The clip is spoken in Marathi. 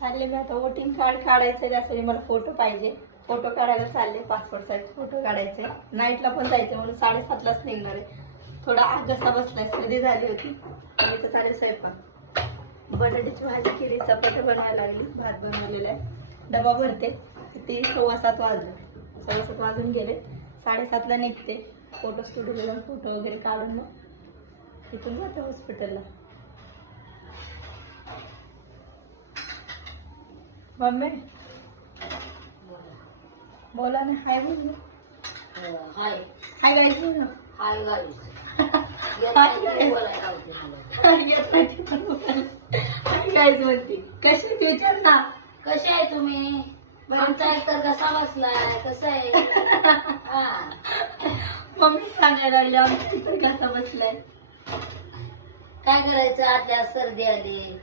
चालले मी आता वोटिंग कार्ड काढायचं, त्यासाठी मला फोटो पाहिजे. फोटो काढायला चालले, पासपोर्ट साईज फोटो काढायचे. नाईटला पण जायचं म्हणून 7:30लाच निघणार आहे. थोडा आगसा बसलाय, सर्दी झाली होती. आणि तर चालेल स्वयंपाक. बटाट्याची भाजी केली, चपात्या बनवायला लागली, भात बनवलेला आहे. डबा भरते. ते 7:15 वाजले. 7:15 वाजून गेले. 7:30ला निघते. फोटो स्टुडिओला जाऊन फोटो वगैरे काढून मग तिथून जाते हॉस्पिटलला. मम्मी बोला ना. हाय बोल. हाय हाय गाईस बोल ना. Hi guys. हाय गाईस म्हणते. कशी ती विचार ना. कसे आहे तुम्ही? आमचा एकतर कसा बसलाय, कसं आहे? हा. मम्मी सांगायला लागली आमच्या तिथे कसा बसलाय. काय करायचं, आतल्या सर्दी आली.